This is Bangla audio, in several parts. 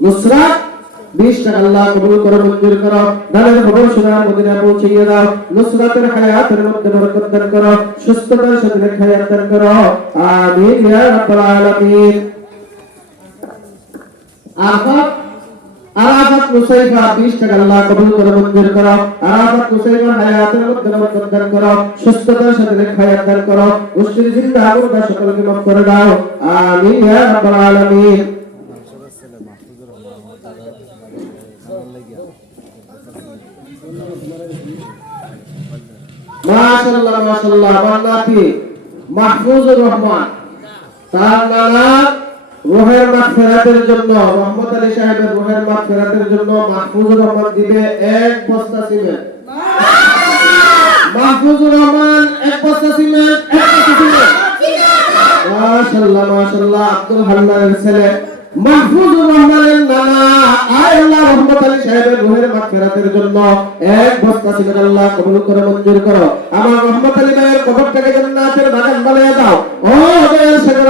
নুসরাত, বিশ টাকা আল্লাহ কবুল করো, মঞ্জুর করো। দানের খবর শোনা মদিনা পৌঁছিয়ে দাও। নুসরাতের হায়াতের মধ্যে বরকত দান আরাফাত মুসাইফা 20 টাকা আল্লাহ কবুল করে, মঞ্জুর করো। আরাফাত মুসাইফা হায়াতের মধ্যে দান করো, সুস্থতার সাথে হায়াত দান করো। মুশকিল জিন্দা মুর্দা সকলকে মাফ করে দাও। আমিন ইয়া রাব্বাল আলামিন। মাশাআল্লাহ মাশাআল্লাহ নাতি মাহফুজুর রহমান। তার নানা রোহের মাগফিরাতের জন্য, মোহাম্মদ আলী সাহেবের রোহের মাগফিরাতের জন্য মাহফুজুর রহমান দিবে এক বস্তা সিমেন্ট। মাহফুজুর রহমান এক বস্তা সিমেন্ট, এক বস্তা সিমেন্ট। মাশাআল্লাহ মাশাআল্লাহ, আব্দুল হান্নানের ছেলে। মাহফুজুর রহমানের নানা, আল্লাহ রহমত আলী সাহেবের রুহের মাগফিরাতের জন্য এক বস্তা সিমেন্ট আল্লাহ কবুল করে মঞ্জুর করো। আমার রহমত আলী ভাইয়ের কবরটাকে জান্নাতের বাগান বানিয়ে দাও। ও দয়াল সাগর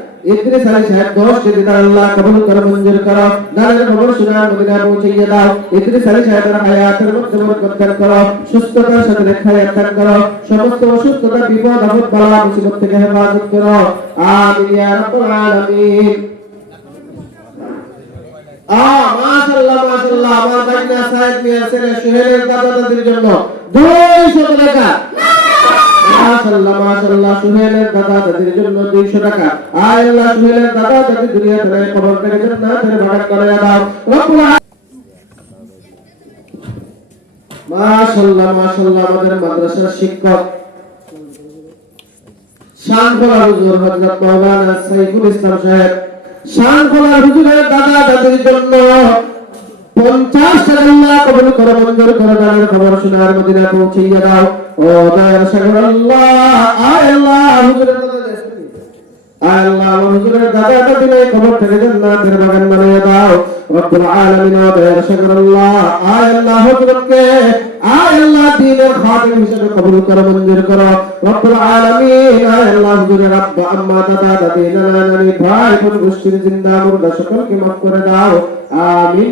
ইদ্রিস আলী সাহেব দশ কেজি তার আল্লাহ কবুল করে, মঞ্জুর করো। দানের খবর শোনা মদিনা পৌঁছিয়ে দাও। ইদ্রিস আলী সাহেবের হায়াতের মধ্যে বরকত দান করো। সুস্থতার সাথে হায়াত দান করো। সমস্ত অসুস্থতা, বিপদ, আপদ, বালা, মুসিবত থেকে হেফাজত করো। আমিন ইয়া রাব্বাল আলামিন। আহ, মাশাআল্লাহ মাশাআল্লাহ, আমার বাইনা সাহেব মিয়া ছেলে সোহেলের দাদা দাদির জন্য। 200 টাকা মাশাআল্লাহ মাশাআল্লাহ সুহেলের দাদা দাদির জন্য 200 টাকা। আয় আল্লাহ, সুহেলের দাদা দাদি দুনিয়া থেকে খবর থেকে জান্নাতের বাগান করে দাও রব্বুল মাশাআল্লাহ মাশাআল্লাহ, আমাদের মাদ্রাসার শিক্ষক। দাদা দাদির জন্য পঞ্চাশ টাকা আল্লাহ কবুল করে, মঞ্জুর করে, দানের খবর শোনার মদিনা পৌঁছিয়ে দাও। ও দয়ার সাগর, আল্লাহ আল্লাহ, হুজুরের আল্লাহ হুজুরের দাদা দাদি নাই, খবর থেকে জান্নাতের বাগান বানিয়ে দাও। রব্বুল আলামিন ও দয়ার সাগর আল্লাহ হুজুরকে আল্লাহ দ্বীনের খাদিম হিসেবে কবুল করে, মঞ্জুর করো। রব্বুল আলামিন আল্লাহ জিন্দা সকলকে মাফ করে দাও। আমিন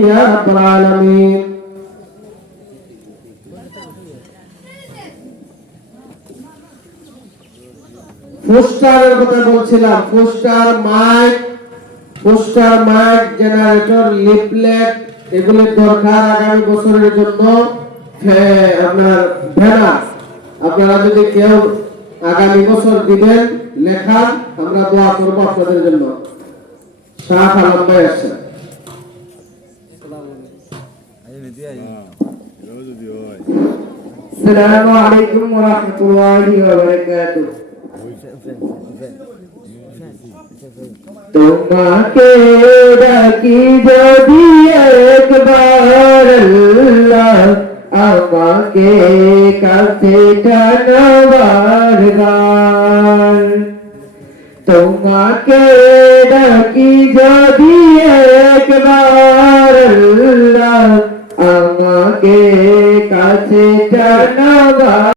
পোস্টারের কথা বলছিলাম poster mike poster mike generator leaflet এগুলির দরকার আগামী বছরের জন্য ফে- আপনার ব্যানার আপনারা যদি কেউ আগামী বছর দিবেন লেখান আমরা দোয়া করবো আপনাদের জন্য শাহ আলম ভাই আসছেন السلام عليكم ورحمة الله وبركاته তোমাকে ডাকি যদি একবার আল্লাহ আমাকে কাছে টানবার গান তোমাকে ডাকি যদি একবার আল্লাহ আমাকে কাছে টানবার